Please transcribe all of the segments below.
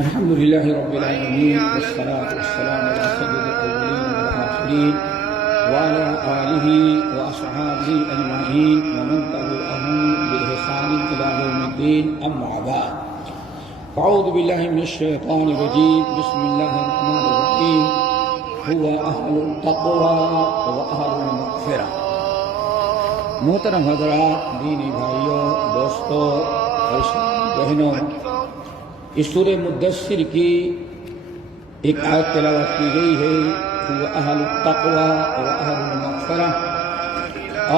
الحمد لله رب العالمين والصلاة والسلام على سيد الأولين والآخرين وعلى آله وأصحابه أجمعين ومن تبعهم بإحسان إلى يوم الدين أما بعد أعوذ بالله من الشيطان الرجيم بسم الله الرحمن الرحيم هو أهل التقوى وأهل المغفرة. محترم حضرات، دینی بھائیوں، دوستوں اور بہنوں، اس سورہ مدثر کی ایک آیت تلاوت کی گئی ہے وہ اہل التقوی و اہل المغفرہ،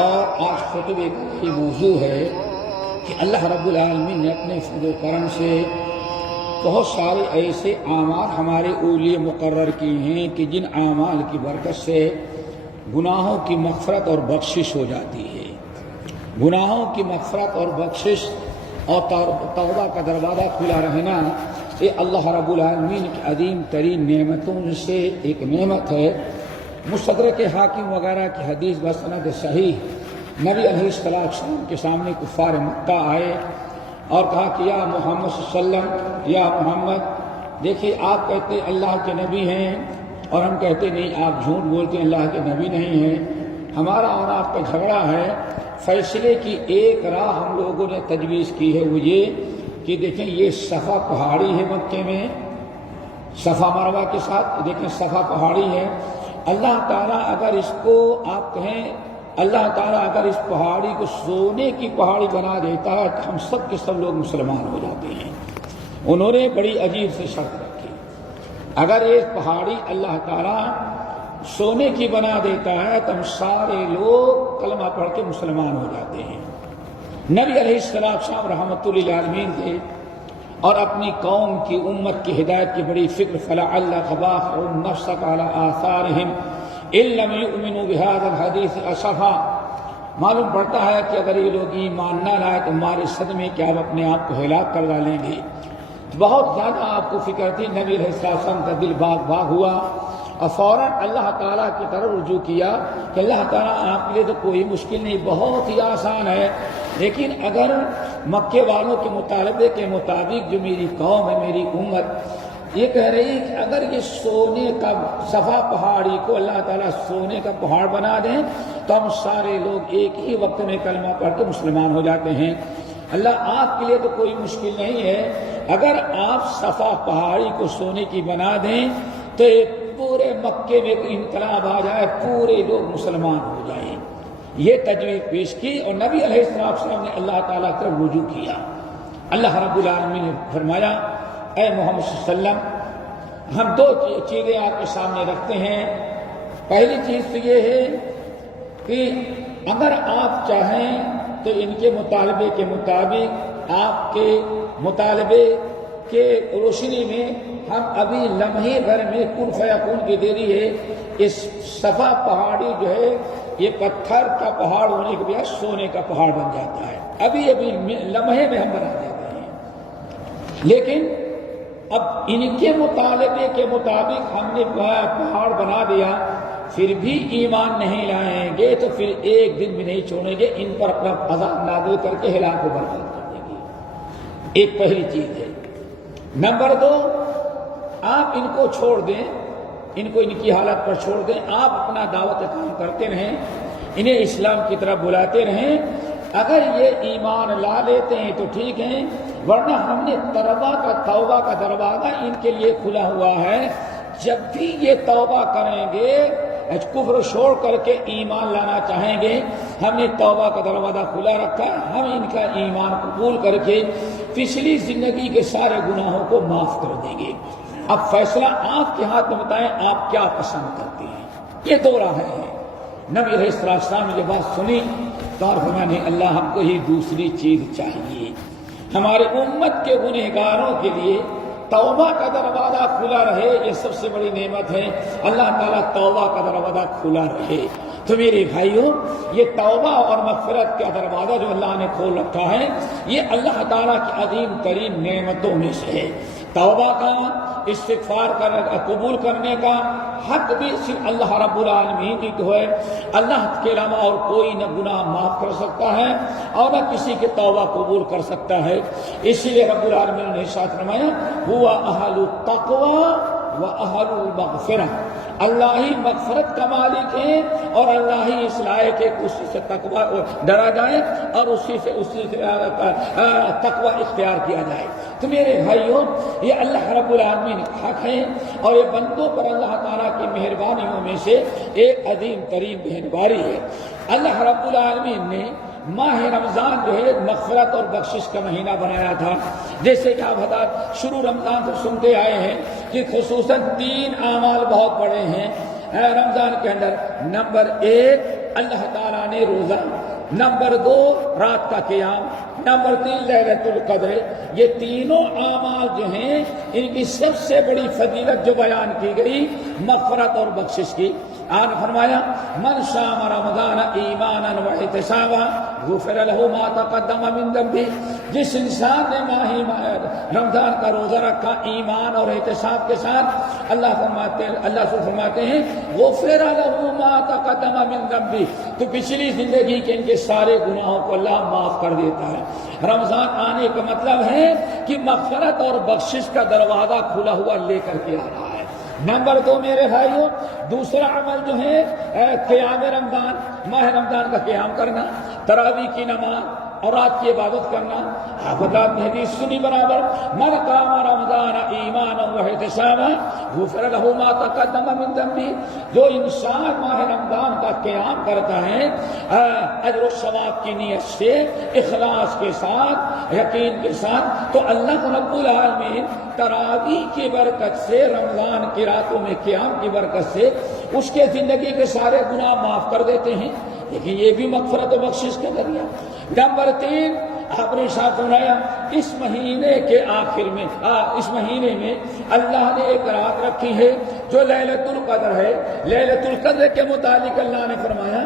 اور آج خطبے کا یہ موضوع ہے کہ اللہ رب العالمین نے اپنے فضل و کرم سے بہت سارے ایسے اعمال ہمارے اولیے مقرر کیے ہیں کہ جن اعمال کی برکت سے گناہوں کی مغفرت اور بخشش ہو جاتی ہے. گناہوں کی مغفرت اور بخشش اور توبہ کا دروازہ کھلا رہنا یہ اللہ رب العالمین کی عظیم ترین نعمتوں سے ایک نعمت ہے. مستدرک حاکم وغیرہ کی حدیث بسند صحیح، نبی علیہ السلام کے سامنے کفار مکہ آئے اور کہا کہ یا محمد صلی اللہ علیہ وسلم، یا محمد، دیکھیے آپ کہتے اللہ کے نبی ہیں اور ہم کہتے نہیں، آپ جھوٹ بولتے ہیں، اللہ کے نبی نہیں ہیں. ہمارا اور آپ کا جھگڑا ہے. فیصلے کی ایک راہ ہم لوگوں نے تجویز کی ہے، وہ یہ کہ دیکھیں یہ صفا پہاڑی ہے مکے میں، صفا مروہ کے ساتھ، دیکھیں صفا پہاڑی ہے. اللہ تعالیٰ اگر اس کو آپ کہیں، اللہ تعالیٰ اگر اس پہاڑی کو سونے کی پہاڑی بنا دیتا ہے تو ہم سب کے سب لوگ مسلمان ہو جاتے ہیں. انہوں نے بڑی عجیب سے شرط رکھی، اگر یہ پہاڑی اللہ تعالیٰ سونے کی بنا دیتا ہے تو ہم سارے لوگ کلمہ پڑھ کے مسلمان ہو جاتے ہیں. نبی علیہ السلام رحمۃ اللہ علیہ تھے اور اپنی قوم کی امت کی ہدایت کی بڑی فکر. فَلَعَلَّكَ بَاخِعٌ نَفْسَكَ عَلَىٰ آثَارِهِمْ إِن لَّمْ يُؤْمِنُوا بِهَٰذَا الْحَدِيثِ أَسَفًا. معلوم پڑتا ہے کہ اگر یہ لوگ ایمان نہ لائے تو ہمارے صدمے کہ آپ اپنے آپ کو ہلاک کر ڈالیں گے. بہت زیادہ آپ کو فکر تھی. نبی علیہ السلام کا دل باغ باغ ہوا اور فوراً اللہ تعالیٰ کی طرف رجوع کیا کہ اللہ تعالیٰ آپ کے لیے تو کوئی مشکل نہیں، بہت ہی آسان ہے. لیکن اگر مکے والوں کے مطالبے کے مطابق جو میری قوم ہے، میری امت یہ کہہ رہی ہے کہ اگر یہ سونے کا صفا پہاڑی کو اللہ تعالیٰ سونے کا پہاڑ بنا دیں تو ہم سارے لوگ ایک ہی وقت میں کلمہ پڑھ کے مسلمان ہو جاتے ہیں. اللہ آپ کے لیے تو کوئی مشکل نہیں ہے. اگر آپ صفا پہاڑی کو سونے کی بنا دیں تو پورے مکے میں انقلاب آ جائے، پورے لوگ مسلمان ہو جائیں. یہ تجویز پیش کی اور نبی علیہ السلام نے اللہ تعالیٰ کی طرف رجوع کیا. اللہ رب العالمین نے فرمایا اے محمد صلی اللہ علیہ وسلم، ہم دو چیزیں آپ کے سامنے رکھتے ہیں. پہلی چیز تو یہ ہے کہ اگر آپ چاہیں تو ان کے مطالبے کے مطابق، آپ کے مطالبے کے روشنی میں ہم ابھی لمحے بھر میں کن فیکون کی دیری ہے اس صفا پہاڑی جو ہے یہ پتھر کا پہاڑ ہونے کے بجائے سونے کا پہاڑ بن جاتا ہے. ابھی لمحے میں ہم بنا دیتے ہیں. لیکن اب ان کے مطالبے کے مطابق ہم نے پہاڑ بنا دیا، پھر بھی ایمان نہیں لائیں گے تو پھر ایک دن بھی نہیں چھوڑیں گے، ان پر اپنا عذاب نازل کر کے ہلاک و برباد کر دیں گے. ایک پہلی چیز ہے. نمبر دو، آپ ان کو چھوڑ دیں، ان کو ان کی حالت پر چھوڑ دیں. آپ اپنا دعوت کام کرتے رہیں، انہیں اسلام کی طرف بلاتے رہیں. اگر یہ ایمان لا لیتے ہیں تو ٹھیک ہے، ورنہ ہم نے توبہ کا دروازہ ان کے لیے کھلا ہوا ہے. جب بھی یہ توبہ کریں گے، کفر چھوڑ کر کے ایمان لانا چاہیں گے، ہم نے توبہ کا دروازہ کھلا رکھا ہے. ہم ان کا ایمان قبول کر کے پچھلی زندگی کے سارے گناہوں کو معاف کر دیں گے. اب فیصلہ آپ کے ہاتھ میں، بتائیں آپ کیا پسند کرتے ہیں. یہ دو راہیں ہیں. نبی علیہ السلام نے یہ بات سنی تو فرمایا اللہ ہم کو ہی دوسری چیز چاہیے. ہمارے امت کے گنہگاروں کے لیے توبہ کا دروازہ کھلا رہے، یہ سب سے بڑی نعمت ہے. اللہ تعالیٰ توبہ کا دروازہ کھلا رہے. تو میرے بھائیوں، یہ توبہ اور مغفرت کا دروازہ جو اللہ نے کھول رکھا ہے، یہ اللہ تعالیٰ کی عظیم ترین نعمتوں میں سے ہے. توبہ کا، استغفار قبول کرنے کا حق بھی صرف اللہ رب العالمین کی تو ہے. اللہ کے علاوہ اور کوئی نہ گناہ معاف کر سکتا ہے اور نہ کسی کی توبہ قبول کر سکتا ہے. اسی لیے رب العالمین نے ارشاد فرمایا هو اہل التقوی و اہل المغفرہ، اللہ ہی مغفرت کا مالک ہے اور اللہ ہی اس لائق ہے کہ اسی سے تقوی ڈرا جائے اور اسی سے تقوی اختیار کیا جائے. تو میرے بھائیوں، یہ اللہ رب العالمین کا حق ہے اور یہ بندوں پر اللہ تعالیٰ کی مہربانیوں میں سے ایک عظیم ترین مہربانی ہے. اللہ رب العالمین نے ماہ رمضان جو ہے مغفرت اور بخشش کا مہینہ بنایا تھا. جیسے کہ آپ شروع رمضان سے سنتے آئے ہیں کہ خصوصاً 3 اعمال بہت بڑے ہیں رمضان کے اندر. نمبر 1 اللہ تعالیٰ نے روزہ، نمبر 2 رات کا قیام، نمبر 3 لیلۃ القدر. یہ تینوں اعمال جو ہیں ان کی سب سے بڑی فضیلت جو بیان کی گئی مغفرت اور بخشش کی. آن فرمایا من صام رمضان ایمانا واحتسابا غفر له ما تقدم من ذنبه. جس انسان نے ماہ رمضان کا روزہ رکھا ایمان اور احتساب کے ساتھ، اللہ سے فرماتے ہیں غفر له ما تقدم من ذنبه، تو پچھلی زندگی کے ان کے سارے گناہوں کو اللہ معاف کر دیتا ہے. رمضان آنے کا مطلب ہے کہ مغفرت اور بخشش کا دروازہ کھلا ہوا لے کر کے آ رہا ہے. نمبر 2 میرے بھائیوں، دوسرا عمل جو ہے قیام رمضان، ماہ رمضان کا قیام کرنا، تراویح کی نماز اور رات کی عبادت کرنا. آپ حضرات نے حدیث سنی برابر، من قام رمضان ایمانا واحتسابا غفر له ما تقدم من ذنبه. جو انسان ماہ رمضان کا قیام کرتا ہے اجر و ثواب کی نیت سے، اخلاص کے ساتھ، یقین کے ساتھ، تو اللہ رب العالمین تراویح کی برکت سے، رمضان کی راتوں میں قیام کی برکت سے اس کے زندگی کے سارے گناہ معاف کر دیتے ہیں. لیکن یہ بھی مغفرت و بخشش کا ذریعہ. نمبر 3 آپ نے ارشاد فرمایا اس مہینے کے آخر میں، اس مہینے میں اللہ نے ایک رات رکھی ہے جو لیلۃ القدر ہے. لیلۃ القدر کے متعلق اللہ نے فرمایا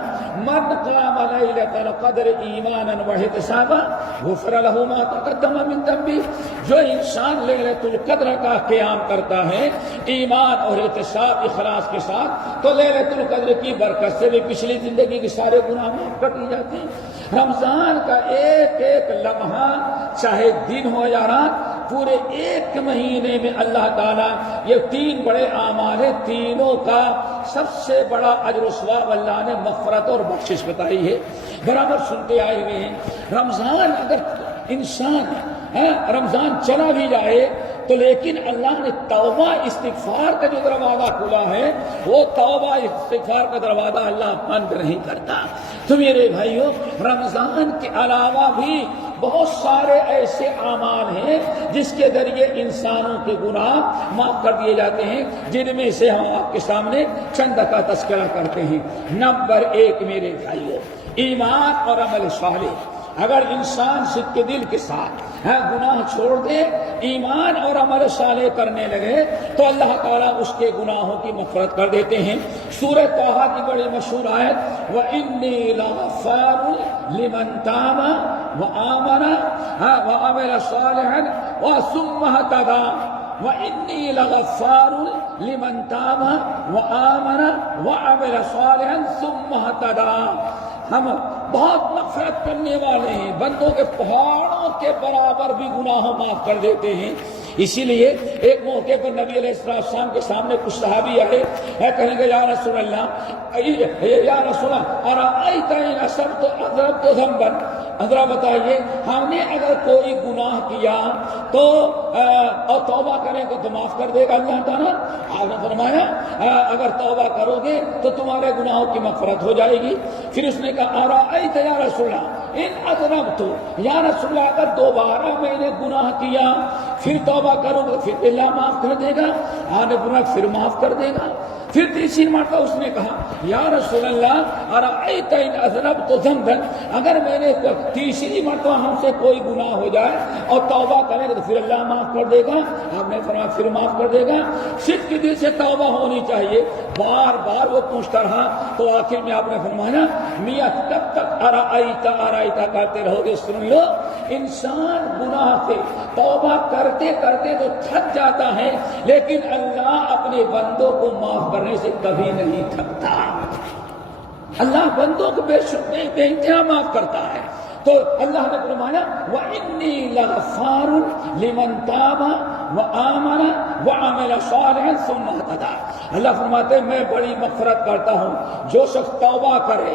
من قام لیلۃ القدر ایمانا واحتسابا غفر له ما تقدم من ذنبه. جو انسان لیلۃ القدر کا قیام کرتا ہے ایمان اور احتساب اخلاص کے ساتھ، تو لیلۃ القدر کی برکت سے بھی پچھلی زندگی کے سارے گناہ معاف کر دیے جاتے ہیں. رمضان کا ایک ایک لمحہ، چاہے دن ہو یا رات، پورے ایک مہینے میں اللہ تعالیٰ یہ 3 بڑے اعمال ہیں، تینوں کا سب سے بڑا اجر و ثواب اللہ نے مغفرت اور بخشش بتائی ہے. برابر سنتے آئے ہوئے ہیں. رمضان اگر انسان رمضان چلا بھی جائے تو لیکن اللہ نے توبہ استغفار کا جو دروازہ کھلا ہے وہ توبہ استغفار کا دروازہ اللہ بند نہیں کرتا. تو میرے بھائیوں، رمضان کے علاوہ بھی بہت سارے ایسے اعمال ہیں جس کے ذریعے انسانوں کے گناہ معاف کر دیے جاتے ہیں، جن میں سے ہم آپ کے سامنے چند کا تذکرہ کرتے ہیں. نمبر 1 میرے بھائیوں، ایمان اور عمل صالح. اگر انسان صدق دل کے ساتھ گناہ چھوڑ دے، ایمان اور عمل صالح کرنے لگے، تو اللہ تعالیٰ اس کے گناہوں کی مغفرت کر دیتے ہیں. سورہ طٰہٰ کی بڑی مشہور آیت وَإِنِّي لَغَفَّارٌ لِمَن تَابَ وَآمَنَ وَعَمِلَ صَالِحًا ثُمَّ اهْتَدَىٰ. وَإِنِّي لَغَفَّارٌ لِمَن تَابَ وَآمَنَ وَعَمِلَ صَالِحًا ثُمَّ اهْتَدَىٰ. ہم بہت مغفرت کرنے والے ہیں، بندوں کے پہاڑوں کے برابر بھی گناہوں معاف کر دیتے ہیں. اسی لیے ایک موقع پر نبی علیہ السلام کے سامنے کچھ صحابی آئے، کہیں گے یا رسول اللہ ارأیت ان اصبت اذنبت ذنبا. ذرا بتائیے، ہم نے اگر کوئی گناہ کیا تو اور توبہ کریں تو معاف کر دے گا اللہ تعالیٰ؟ آپ نے فرمایا اگر توبہ کرو گے تو تمہارے گناہوں کی مغفرت ہو جائے گی. پھر اس نے کہا ارأیت یا رسول اللہ ان اذنبت، یا رسول اللہ اگر دوبارہ میں نے گناہ کیا پھر توبہ کروں گا پھر اللہ معاف کر دے گا؟ آپ نے فرمایا پھر معاف کر دے گا. پھر تیسری مرتبہ اس نے کہا یا رسول اللہ ارأیت ان اذنبت ذنبا، اگر میں نے تیسری مرتبہ ہم سے کوئی گناہ ہو جائے اور توبہ کرے تو پھر اللہ معاف کر دے گا؟ آپ نے فرمایا پھر معاف کر دے گا. صدق دل سے توبہ ہونی چاہیے. بار بار وہ پوچھتا رہا تو آخر میں آپ نے فرمایا میاں تب تک ارأیت کرتے رہو گے. سن لو، انسان گناہ سے توبہ کرتے کرتے کرتے تو تھک جاتا ہے، لیکن اللہ اپنے بندوں کو معاف کرنے سے کبھی نہیں تھکتا۔ اللہ بندوں کو بے انتہا معاف کرتا ہے۔ تو اللہ نے فرمایا وَإِنِّي لَغَفَّارٌ لِمَن تَابَ وَآمَنَ وَعَمِلَ صَالِحًا ثُمَّ اهْتَدَىٰ۔ اللہ فرماتے ہیں میں بڑی مغفرت کرتا ہوں جو شخص توبہ کرے،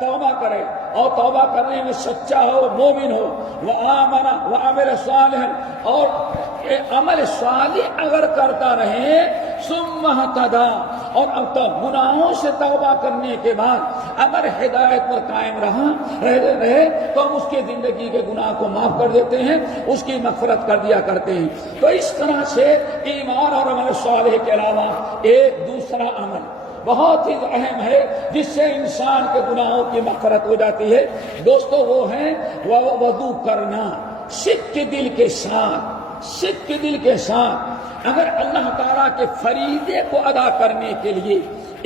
توبہ کرے اور توبہ کرنے میں سچا ہو، مومن ہو، وَآمَنَ وَعَمِلَ صَالِحًا اور عمل صالح اگر کرتا رہے، ثُمَّ اهْتَدَىٰ اور اب تو گناہوں سے توبہ کرنے کے بعد اگر ہدایت پر قائم رہے تو ہم اس کی زندگی کے گناہ کو معاف کر دیتے ہیں، اس کی مغفرت کر دیا کرتے ہیں۔ تو اس طرح سے ایمان اور عمل صالح کے علاوہ ایک دوسرا عمل بہت ہی اہم ہے جس سے انسان کے گناہوں کی مغفرت ہو جاتی ہے دوستو، وہ ہے وضو کرنا صدق کے دل کے ساتھ۔ صدق کے دل کے ساتھ اگر اللہ تعالیٰ کے فریضے کو ادا کرنے کے لیے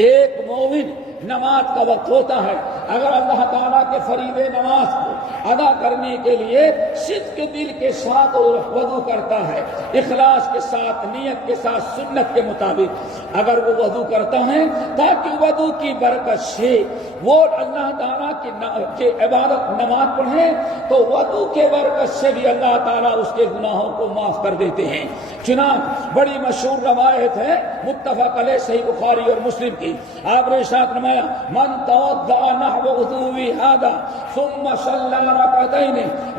ایک مومن نماز کا وقت ہوتا ہے، اگر اللہ تعالیٰ کے فریضے نماز کو ادا کرنے کے لیے صدق کے دل کے ساتھ وضو کرتا ہے، اخلاص کے ساتھ، نیت کے ساتھ، سنت کے مطابق اگر وہ وضو کرتا ہے تاکہ وضو کی برکت سے وہ اللہ تعالیٰ کی عبادت نماز پڑھے تو وضو کے برکت سے بھی اللہ تعالیٰ اس کے گناہوں کو معاف کر دیتے ہیں۔ چنانچہ بڑی مشہور روایت ہے متفق علیہ صحیح بخاری اور مسلم کی، آپ نے ارشاد فرمایا من توضأ نحو وضوء هذا ثم صلى ركعتين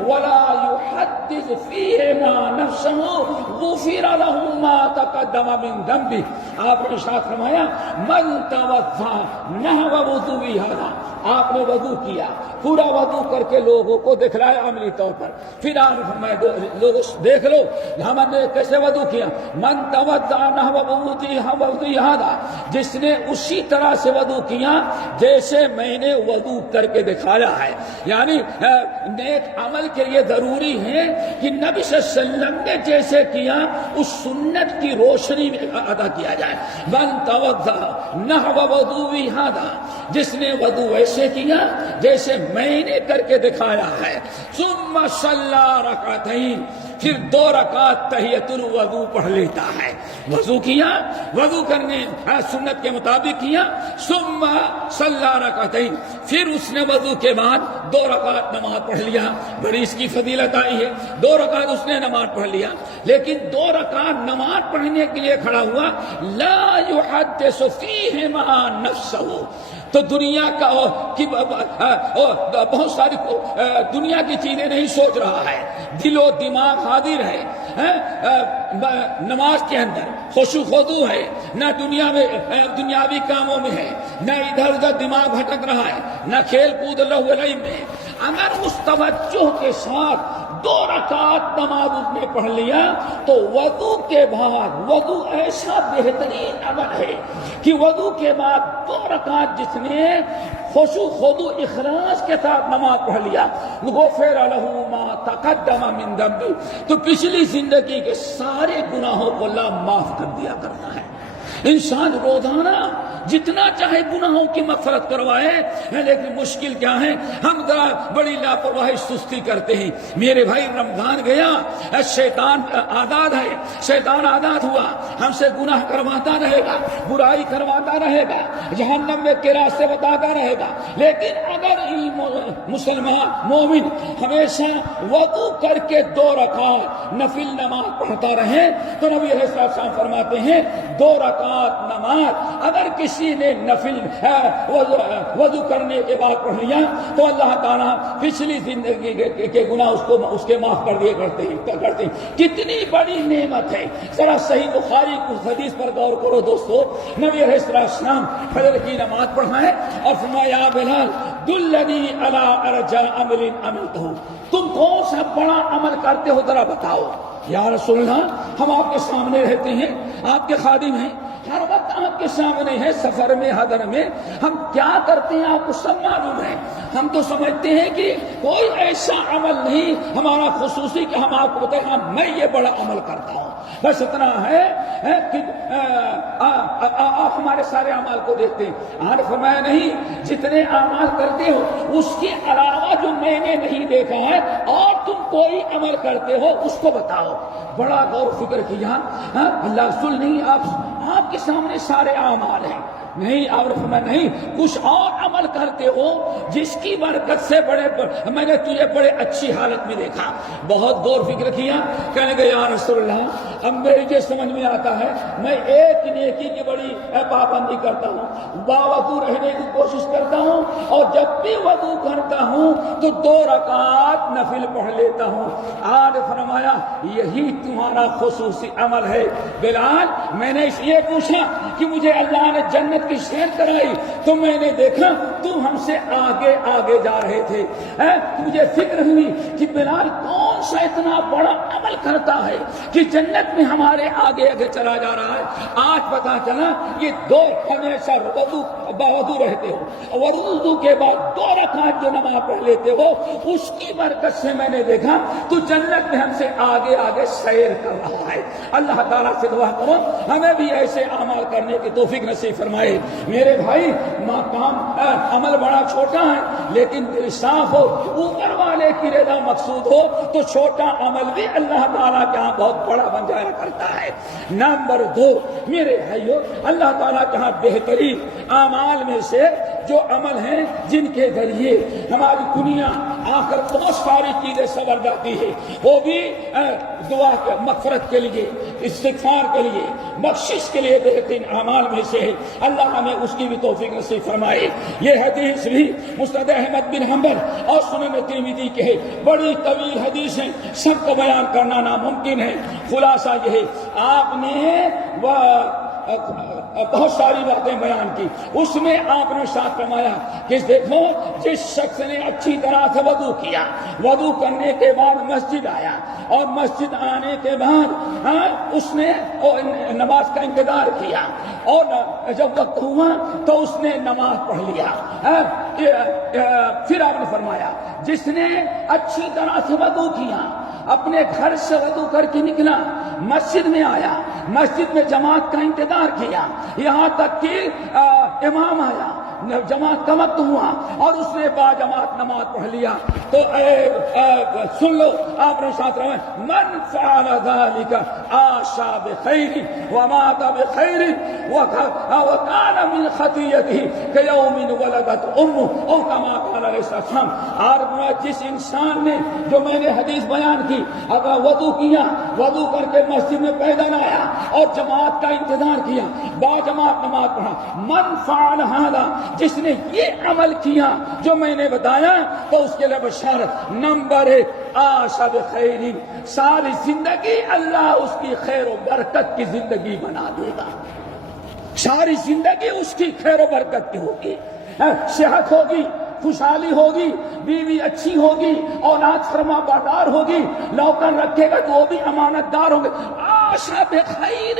ولا يحدث فيهما نفسه غفر له ما تقدم من ذنبه۔ آپ نے ارشاد فرمایا من توضأ نحو وضوء هذا، آپ نے وضو کیا، پورا وضو کر کے لوگوں کو دکھلایا عملی طور پر، پھر آپ نے فرمایا لوگوں دیکھ لو ہم نے کیسے وضو کیا، من توضأ نحو وضوء هذا، جس نے اسی طرح سے وضو کیا جیسے میں نے وضو کر کے دکھایا ہے۔ یعنی نیک عمل کے لیے ضروری ہے کہ نبی صلی اللہ علیہ وسلم نے جیسے کیا اس سنت کی روشنی میں ادا کیا جائے۔ من توضأ نحو وضوء هذا، جس نے وضو ایسے کیا جیسے میں نے کر کے دکھایا ہے، ثم صلی رکعتین، پھر 2 رکعت تحیۃ الوضو پڑھ لیتا ہے۔ وضو کیا، وضو کرنے سنت کے مطابق کیا، ثم صلی رکعتین، پھر اس نے وضو کے بعد 2 رکعت نماز پڑھ لیا۔ بڑی اس کی فضیلت آئی ہے، 2 رکعت اس نے نماز پڑھ لیا، لیکن 2 رکعت نماز پڑھنے کے لیے کھڑا ہوا، لا يحدث فیہما نفسہ، تو دنیا کا بہت ساری دنیا کی چیزیں نہیں سوچ رہا ہے، دل و دماغ حاضر ہے، نماز کے اندر خشوع خضوع ہے، نہ دنیا میں دنیاوی کاموں میں ہے، نہ ادھر ادھر دماغ بھٹک رہا ہے، نہ کھیل کود لہو لعب میں۔ اگر اس توجہ کے ساتھ 2 رکعت نماز اس نے پڑھ لیا تو وضو کے بعد، وضو ایسا بہترین عمل ہے کہ وضو کے بعد 2 رکعت جس نے خشوع خضوع اخلاص کے ساتھ نماز پڑھ لیا، غفر له ما تقدم من ذنبه، تو پچھلی زندگی کے سارے گناہوں کو اللہ معاف کر دیا کرتا ہے۔ انسان روزانہ جتنا چاہے گناہوں کی مغفرت کروائے، لیکن مشکل کیا ہے، ہم ذرا بڑی لاپرواہی سستی کرتے ہیں۔ میرے بھائی رمضان گیا، شیطان آزاد ہے، شیطان آزاد ہوا، ہم سے گناہ کرواتا رہے گا، برائی کرواتا رہے گا، جہنم میں کے راستے بتاتا رہے گا، لیکن اگر مسلمان مومن ہمیشہ وضو کر کے 2 رکعت نفل نماز پڑھتا رہے تو نبی علیہ السلام فرماتے ہیں 2 رکعت نماز اگر کسی نے نفل وضو کرنے کے بعد پڑھ لیا تو اللہ تعالیٰ پچھلی زندگی کے گناہ اس کے معاف کر دیے کرتے ہیں۔ کتنی بڑی نعمت ہے، ذرا صحیح بخاری کی حدیث پر غور کرو دوستو، نبی علیہ السلام فجر کی نماز پڑھائے اور فرمایا یا بلال دلنی علی ارجى عمل عملتہ، تم کون سا بڑا عمل کرتے ہو ذرا بتاؤ۔ یا رسول اللہ ہم آپ کے سامنے رہتے ہیں، آپ کے خادم ہیں، ہر وقت آپ کے سامنے ہے، سفر میں، حضر میں ہم کیا کرتے ہیں آپ کو سب معلوم ہے۔ ہم تو سمجھتے ہیں کہ کوئی ایسا عمل نہیں ہمارا خصوصی کہ ہم آپ کو بتائیں ہاں میں یہ بڑا عمل کرتا ہوں، بس اتنا ہے کہ آپ ہمارے سارے اعمال کو دیکھتے ہیں۔ آج فرمایا نہیں، جتنے اعمال کرتے ہو اس کے علاوہ جو میں نے نہیں دیکھا ہے اور تم کوئی عمل کرتے ہو اس کو بتاؤ۔ بڑا غور و فکر کیا، اللہ رسول نہیں، آپ کے سامنے سارے اعمال ہیں، نہیں آپ نے فرمایا نہیں، کچھ اور عمل کرتے ہو جس کی برکت سے میں نے تجھے بڑے اچھی حالت میں دیکھا۔ بہت غور فکر کیا، کہنے لگے یا رسول اللہ اب میری یہ سمجھ میں آتا ہے میں ایک نیکی کی بڑی پابندی کرتا ہوں، باوضو رہنے کی کوشش کرتا ہوں، اور جب بھی وضو کرتا ہوں تو 2 رکعات نفل پڑھ لیتا ہوں۔ آج فرمایا یہی تمہارا خصوصی عمل ہے۔ بلال میں نے اس لیے پوچھا کہ مجھے اللہ نے جنت کی سیر کرائی تو میں نے دیکھا تم ہم سے آگے آگے جا رہے تھے، مجھے فکر ہوئی کہ بلال کون سا اتنا بڑا عمل کرتا ہے کہ جنت میں ہمارے آگے آگے چلا جا رہا ہے۔ آج پتا چلا یہ 2 ہمیشہ باوضو رہتے ہو، وضو کے بعد 2 رکعت جو نماز پڑھ لیتے ہو، اس کی برکت سے میں نے دیکھا تو جنت میں ہم سے آگے آگے سیر کر رہا ہے۔ اللہ تعالیٰ سے دعا کرو ہمیں بھی ایسے اعمال کرنے کی توفیق نصیب فرمائے۔ میرے بھائی کام عمل بڑا چھوٹا ہے لیکن دل صاف ہو، اوپر والے کی رضا مقصود ہو تو چھوٹا عمل بھی اللہ تعالیٰ کے ہاں بہت بڑا بن جایا کرتا ہے۔ نمبر 2 میرے بھائیو، اللہ تعالیٰ کے ہاں بہترین اعمال میں سے جو عمل ہیں جن کے ذریعے ہماری دنیا آخر بہت ساری چیزیں سنور جاتی ہے، وہ بھی دعا مغفرت کے لیے، استغفار کے لیے، بخشش کے لیے بہترین اعمال میں سے ہے۔ اللہ ہمیں اس کی بھی توفیق نصیب فرمائے۔ یہ حدیث بھی مسند احمد بن حنبل اور سنن ترمذی کے ہے، بڑی طویل حدیث ہیں، سب کو بیان کرنا ناممکن ہے۔ خلاصہ یہ ہے آپ نے بہت ساری باتیں بیان کی، اس میں آپ نے ساتھ فرمایا کہ دیکھو جس شخص نے اچھی طرح سے وضو کیا، وضو کرنے کے بعد مسجد آیا اور مسجد آنے کے بعد اس نے نماز کا انتظار کیا اور جب وقت ہوا تو اس نے نماز پڑھ لیا، پھر آپ نے فرمایا جس نے اچھی طرح سے وضو کیا، اپنے گھر سے وضو کر کے نکلا، مسجد میں آیا، مسجد میں جماعت کا انتظار کیا، یہاں تک کہ امام آیا، جماعت کا وقت ہوا اور اس نے با جماعت نماز پڑھ لیا، تو سن لو آپ نے ساتھ رہے من فعل ذلك عاش بخیر ومات بخیر وكان من خطیته كيوم ولدت امه او كما قال علیہ السلام۔ اور جس انسان نے جو میں نے حدیث بیان کی، اگر وضو کیا، وضو کر کے مسجد میں پیدل آیا اور جماعت کا انتظار کیا، با جماعت نماز پڑھا، من فعل هذا جس نے یہ عمل کیا جو میں نے بتایا تو اس کے لیے بشارت۔ نمبر 1 عاش بخیر، ساری زندگی اللہ اس کی خیر و برکت کی زندگی بنا دے گا، ساری زندگی اس کی خیر و برکت کی ہوگی، صحت ہوگی، خوشحالی ہوگی، بیوی اچھی ہوگی، اولاد فرما بردار ہوگی، نوکر رکھے گا تو وہ بھی امانت دار ہوں گے۔ عاش بخیر،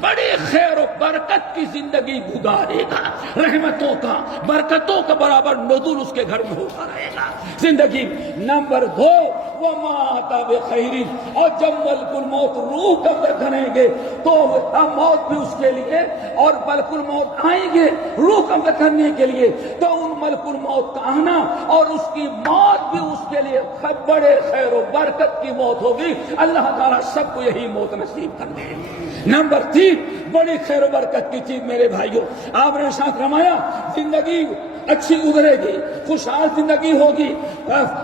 بڑے خیر و برکت کی زندگی گزارے گا، رحمتوں کا برکتوں کا برابر نزول اس کے گھر میں ہوتا رہے گا زندگی۔ نمبر 2 ومات بخیر، اور جب ملک الموت روح قبض کریں گے تو موت بھی اس کے لیے اور ملک الموت آئیں گے روح قبض کرنے کے لیے، تو ان ملک الموت کا آنا اور اس کی موت بھی اس کے لیے بڑے خیر و برکت کی موت ہوگی۔ اللہ تعالیٰ سب کو یہی موت نصیب کر دے۔ نمبر 3 بڑی خیر و برکت کی چیز میرے بھائیوں، آپ نے ساتھ رمایا زندگی اچھی گزرے گی، خوشحال زندگی ہوگی،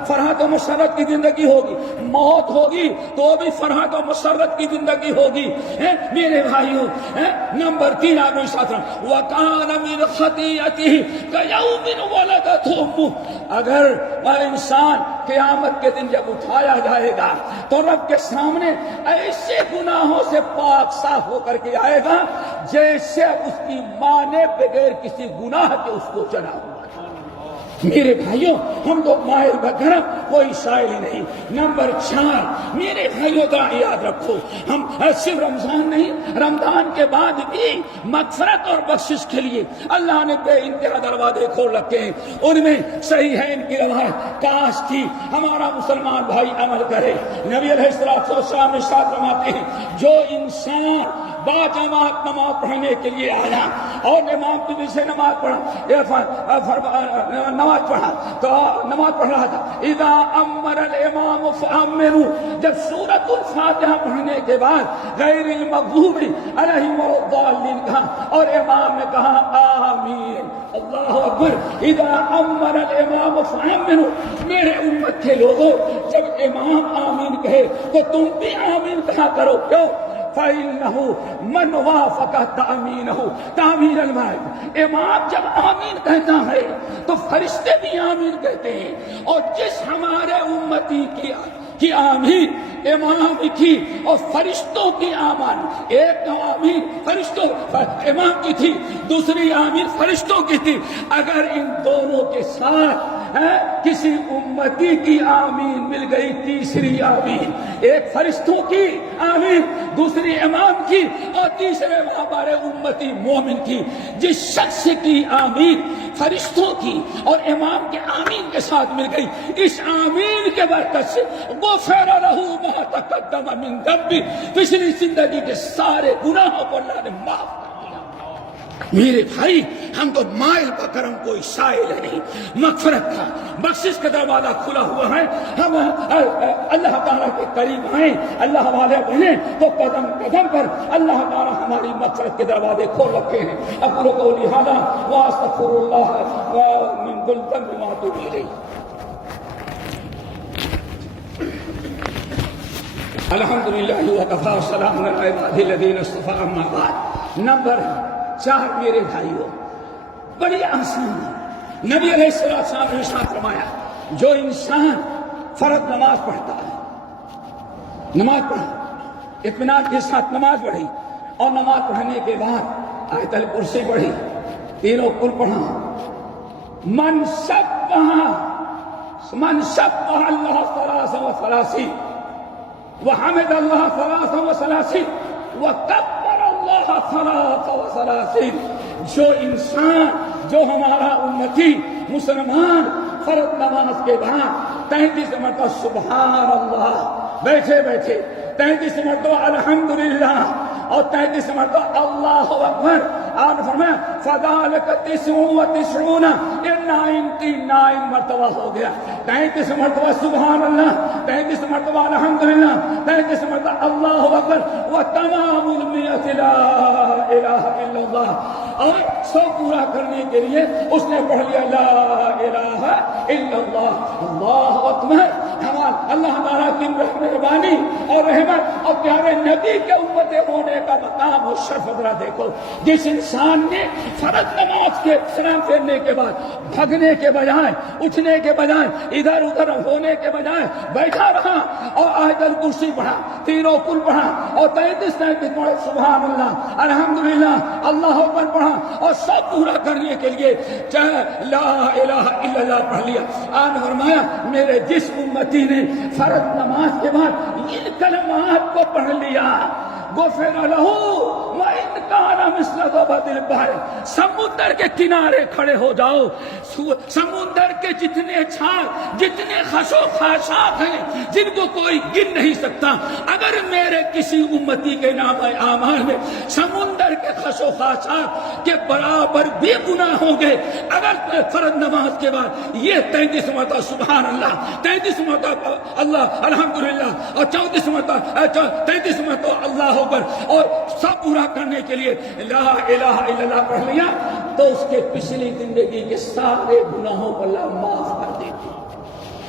فرحت و مسرت کی زندگی ہوگی، موت ہوگی تو بھی فرحت و مسرت کی زندگی ہوگی میرے بھائیوں۔ نمبر 3 آپ نے ساتھ رمایا وَكَانَ مِنْ خَطِيئَتِهِ كَيَوْمٍ وَلَدَتْهُ أُمُّهُ، اگر انسان قیامت کے دن جب اٹھایا جائے گا تو رب کے سامنے ایسے گناہوں سے پاک صاف ہو کر کے آئے گا جیسے اس کی ماں نے بغیر کسی گناہ کے اس کو چنا ہوا تھا۔ میرے بھائیوں ہم تو مائل بغیر کوئی سائل ہی نہیں۔ نمبر 4 میرے بھائیوں کا یاد رکھو، ہم صرف رمضان نہیں، رمضان کے بعد بھی مغفرت اور بخشش کے لیے اللہ نے بے انتہا دروازے کھول رکھے ہیں۔ ان میں صحیح ہے ان کی روایت، کاش کی ہمارا مسلمان بھائی عمل کرے۔ نبی علیہ السلام ارشاد فرماتے ہیں جو انسان باجماعت نماز پڑھنے کے لیے آیا اور امام کی وجہ سے نماز پڑھ رہا تھا، اذا امر الامام فامنوا، جب سورۃ الفاتحہ پڑھنے کے بعد غیر المغضوب علیہم الضالین کہا اور امام نے کہا آمین، اللہ اکبر، اذا امر الامام فامنوا، میرے امت کے لوگوں جب امام آمین کہے تو تم بھی آمین کہا کرو۔ کیوں؟ فَإِنَّهُ مَنْ وَافَقَ تَأْمِينَهُ تَأْمِينَ الْمَلَائِكَةِ، امام جب آمین کہتا ہے تو فرشتے بھی آمین کہتے ہیں، اور جس ہمارے امتی کی آمین امام کی اور فرشتوں کی آمین، ایک آمین فرشتوں امام کی تھی، دوسری آمین فرشتوں کی تھی، اگر ان دونوں کے ساتھ کسی امتی کی آمین مل گئی، تیسری آمین ایک فرشتوں کی آمین، دوسری امام کی اور تیسرے ہمارے امتی مومن کی، جس شخص کی آمین فرشتوں کی اور امام کے آمین کے ساتھ مل گئی، اس آمین کے برکت سے غفر لہ ما تقدم من ذنبہ، پچھلی زندگی کے سارے گناہوں کو اللہ نے معاف کر دیا۔ میرے بھائی ہم تو مائل بکرم کوئی سائل نہیں، مغفرت کا بخشش کا دروازہ کھلا ہوا ہے، ہم اللہ تعالیٰ کے قریب آئیں، اللہ والے بنیں تو قدم قدم پر اللہ تعالیٰ ہماری مغفرت کے دروازے کھول رکھے ہیں۔ اقول قولی ھذا واستغفر اللہ من کل ذنب واتوب الیہ۔ الحمدللہ وکفی وسلام علی عبادہ الذین اصطفی، اما بعد۔ نمبر 4 میرے بھائیوں بڑی آسان ہے، نبی علیہ السلام نے ارشاد فرمایا جو انسان فرض نماز پڑھتا ہے، نماز پڑھا، اطمینان کے ساتھ نماز پڑھی اور نماز پڑھنے کے بعد آیت الکرسی پڑھی، تینوں کل پڑھا، من سبح اللہ ثلاث و ثلاثین وحمد اللہ ثلاث و ثلاثین وکبر اللہ ثلاث و ثلاثین، جو انسان، جو ہمارا امتی مسلمان فرض نماز کے بعد 33 مرتبہ سبحان اللہ بیٹھے بیٹھے، 33 مرتبہ الحمدللہ اور 33 مرتبہ اللہ اکبر، آپ نے فرمایا فذالک 99 99 مرتبہ ہو گیا، 33 مرتبہ سبحان اللہ، 33 مرتبہ الحمدللہ، 33 مرتبہ اللہ اکبر، وتمام المئۃ لا الہ الا اللہ، اور 100 پورا کرنے کے لیے اس نے پڑھ لیا لا الہ الا اللہ، اللہ اکبر۔ اللہ تعالیٰ کی مہربانی اور رحمت اور پیارے نبی کے امت ہونے کا مقام اور شرف ذرا دیکھو، جس انسان نے فرض نماز کے سلام پھیرنے کے بعد بھگنے کے بجائے، اٹھنے کے بجائے، ادھر ادھر ہونے کے بجائے بیٹھا رہا اور آیت الکرسی پڑھا، تینوں کل پڑھا اور 33 پڑھے، سبحان اللہ الحمدللہ اللہ اکبر پڑھا اور سب پورا کرنے کے لیے چاہے لا الہ الا اللہ پڑھ لیا۔ آن فرمایا میرے جس امتی نے فرض نماز کے بعد ان کلمات کو پڑھ لیا، غفر لہ وان کان مثل زبد البحر، سمندر کے کنارے کھڑے ہو جاؤ، سمندر کے جتنے چھال، جتنے خس و خاشاک ہیں جن کو کوئی گن نہیں سکتا، اگر میرے کسی امتی کے نام اعمال میں سمندر کے خس و خاشاک کے برابر بھی گناہ ہوں گے، اگر فرض نماز کے بعد یہ 33 مرتبہ سبحان اللہ، 33 مرتبہ اللہ الحمدللہ اور 34 مرتبہ 33 مرتبہ اللہ اکبر اور سب پورا کرنے کے لیے لا الہ الا اللہ پڑھ لیا، تو اس کے پچھلی زندگی کے سارے گناہوں کو اللہ معاف کر دیتے۔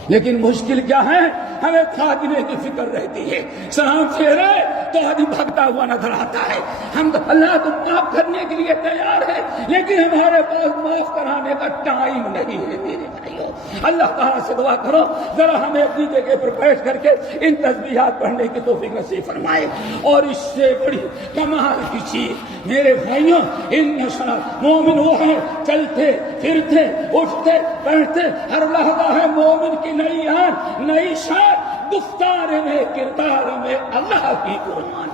لیکن مشکل کیا ہے، ہمیں کھانے کی فکر رہتی ہے، سلام پھیرے تو آدمی بھگتا ہوا نظر آتا ہے، ہم اللہ کو معاف کرنے کے لیے تیار ہے، لیکن ہمارے پاس معاف کرانے کا ٹائم نہیں ہے۔ میرے بھائیوں اللہ تعالیٰ سے دعا کرو ذرا ہمیں اپنی جگہ پر بیٹھ کر کے ان تسبیحات پڑھنے کی توفیق نصیب فرمائے. اور اس سے بڑی کمال کی چیز میرے بھائیوں، ان مومن وہ ہے چلتے پھرتے اٹھتے بیٹھتے ہر لحظہ ہے مومن کی نئی آن نئی شان، گفتار میں کردار میں اللہ کی قربان.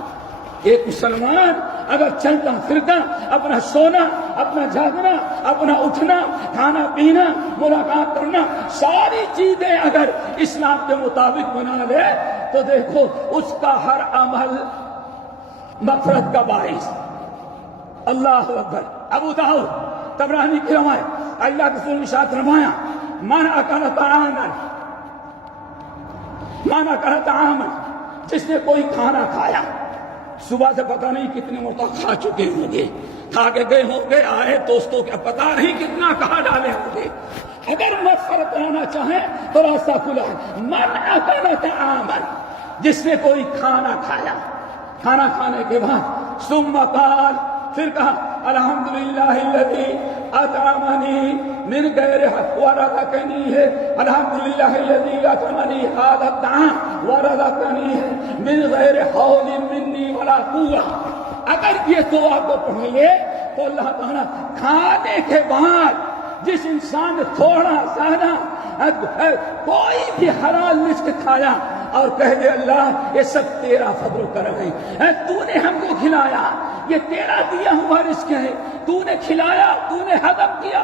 ایک مسلمان اگر چلتا پھرتا اپنا سونا اپنا جاگنا اپنا اٹھنا کھانا پینا ملاقات کرنا ساری چیزیں اگر اسلام کے مطابق بنا لے تو دیکھو اس کا ہر عمل مغفرت کا باعث. اللہ اکبر. ابو داؤد طبرانی کی روایت، اللہ کے رسول نے ارشاد فرمایا من اکل طعاما، جس نے کوئی کھانا کھایا صبح سے پتہ نہیں کتنے مرتبہ کھا چکے ہوں گے، کھا کے گئے ہوں گے آئے دوستوں کا پتہ نہیں کتنا کھا ڈالے ہوں گے، اگر مغفرت کرانا چاہیں تو راستہ کھلا ہے. من اکل طعاما، جس نے کوئی کھانا کھایا، کھانا کھانے کے بعد ثم قال، پھر کہا الحمدللہ الذی اطعمنی من غیر ورزقنی ہے، الحمدللہ الذی اطعمنی ھذا الطعام ورزقنی من غیر حول منی ولا قوہ. اگر یہ دعا کو پڑھ لے تو اللہ تعالیٰ کھانے کے بعد جس انسان نے تھوڑا زیادہ کوئی بھی حلال رزق کھایا اور کہہ دے اللہ یہ سب تیرا فضل و کرم ہے، تو نے ہم کو کھلایا، یہ تیرا دیا ہوا رزق ہے، تو نے کھلایا، تو نے ہضم کیا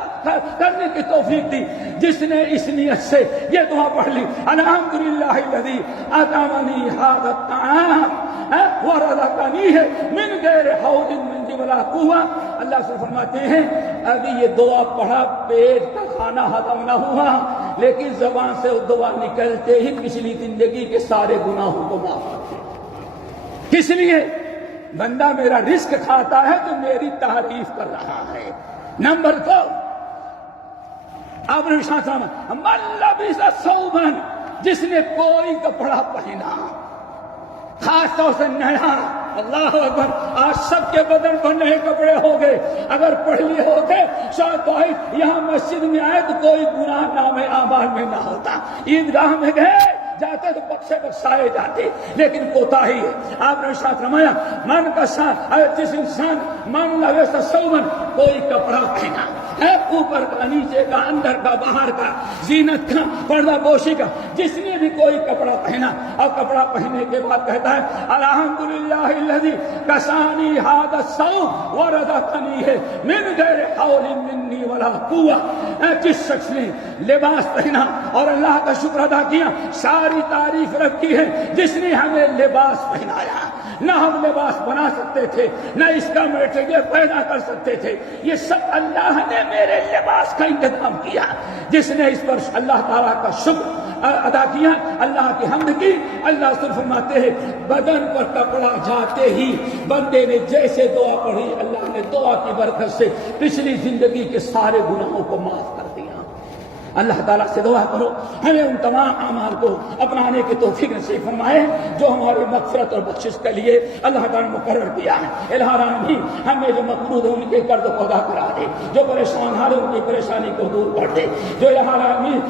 کرنے کی توفیق دی. جس نے اس نیت سے یہ دعا پڑھ لی الحمدللہ الذی اطعمنی ھذا الطعام ورزقنی من غیر حول منی ولا قوہ، اللہ سے فرماتے ہیں ابھی یہ دعا پڑھا پیٹ کا کھانا ہضم نہ ہوا لیکن زبان سے وہ دعا نکلتے ہی پچھلی زندگی کے سارے گناہوں کو معاف کرتے. کس لیے؟ بندہ میرا رزق کھاتا ہے تو میری تعریف کر رہا ہے. نمبر 2 آپ نے من لبس ثوبا، جس نے کوئی کپڑا پہنا خاص طور سے نیا. اللہ اکبر. آج سب کے بدن پر نئے کپڑے ہو گئے، اگر پڑھ لیے ہوتے شاید کوئی یہاں مسجد میں آئے تو کوئی گناہ نام اعمال میں نہ ہوتا. عیدگاہ میں گئے جاتے تو بخشے بخشائے جاتے، لیکن کوتاہی ہے. آپ نے ارشاد فرمایا من کا جس انسان من لبس ثوبا، کوئی کپڑا پہنا ہے اوپر کا نیچے کا اندر کا باہر کا زینت کا پردہ پوشی کا، جس نے بھی کوئی کپڑا پہنا اور کپڑا پہننے کے بعد کہتا ہے الحمدللہ الذی کسانی ھذا الثوب ورزقنی من غیر حول منی ولا قوہ. جس شخص نے لباس پہنا اور اللہ کا شکر ادا کیا، ساری تعریف رکھی ہے جس نے ہمیں لباس پہنایا. نہ ہم لباس بنا سکتے تھے نہ اس کا میٹیریل پیدا کر سکتے تھے، یہ سب اللہ نے میرے لباس کا انتظام کیا. جس نے اس پر اللہ تعالیٰ کا شکر ادا کیا، اللہ کی حمد کی، اللہ سے فرماتے ہیں بدن پر کپڑا جاتے ہی بندے نے جیسے دعا پڑھی اللہ نے دعا کی برکت سے پچھلی زندگی کے سارے گناہوں کو معاف کر دیا. اللہ تعالیٰ سے دعا کرو ہمیں ان تمام اعمال کو اپنانے کی توفیق نصیب فرمائے جو ہماری مغفرت اور بخشش کے لیے اللہ تعالیٰ نے مقرر کیا ہے. الہ العالمین ہمیں جو مقروض ہیں ان کے قرض کو ادا کرا دے، جو پریشان ہیں ان کی پریشانی کو دور کر دے، جو الہ العالمین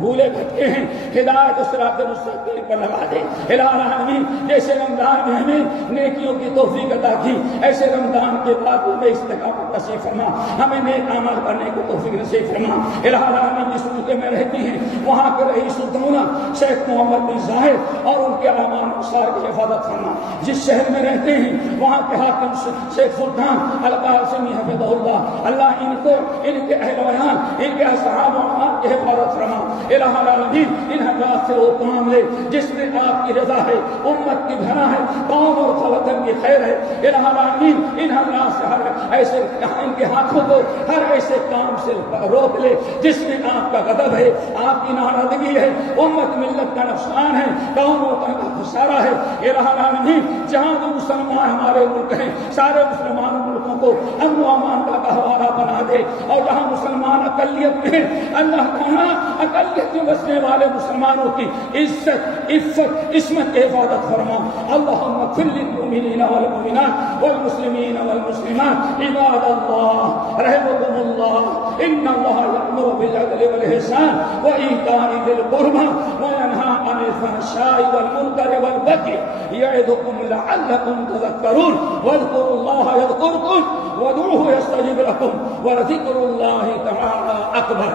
بھولے بھٹکے ہیں ہدایت صراط مستقیم پر لگا دے. الہ العالمین جیسے رمضان میں ہمیں نیکیوں کی توفیق عطا کی، ایسے رمضان کے بعد ہمیں استقامت نصیب فرما، ہمیں نیک اعمال کرنے کی توفیق نصیب فرما. الہ العالمین جس ملک میں رہتی ہیں وہاں کے رئیس الدولہ شیخ محمد بن زاہد اور ان کے اعمال انصار کی حفاظت فرما. جس شہر میں رہتے ہیں وہاں کے حاکم شیخ سلطان القاسمی حفظہ اللہ، اللہ ان کو ان کے اہل بیان ان کے اصحاب و اعمال کی حفاظت فرما. الہ العالمین ان حضرات سے وہ کام لے جس میں آپ کی رضا ہے، امت کی بھلا ہے، قوم اور وطن کی خیر ہے. الہ العالمین ان حضرات سے ہر ایسے ان کے ہاتھوں کو ہر ایسے کام سے روک لے جس میں آپ کا غضب ہے، آپ کی ناراضگی ہے، امت ملت کا نقصان ہے، قوم وطن کا خسارہ ہے. الہ العالمین جہاں بھی مسلمان ہمارے ملک ہیں سارے مسلمان ملکوں کو امن و امان کا گہوارہ بنا دے، اور جہاں مسلمان اقلیت میں اللہ تعالیٰ اقلیت میں بسنے والے مسلمانوں کی عزت، عفت، عصمت کی حفاظت فرما. اللہم اغفر للمؤمنین والمؤمنات والمسلمین والمسلمات. عباد اللہ رحمكم اللہ، ان اللہ یأمر بالعدل والإحسان وإیتاء ذی القربى وینہی عن الفحشاء والمنکر والبغی یعظکم لعلکم تذکرون. واذکروا اللہ یذکرکم وادعوہ یستجب لکم ولذکر اللہ تعالی اکبر.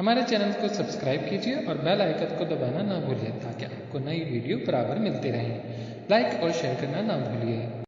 ہمارے چینل کو سبسکرائب کیجیے اور بیل آئیکن کو دبانا نہ بھولیے تاکہ آپ کو نئی ویڈیو برابر ملتی رہیں. لائک اور شیئر کرنا نہ بھولیے.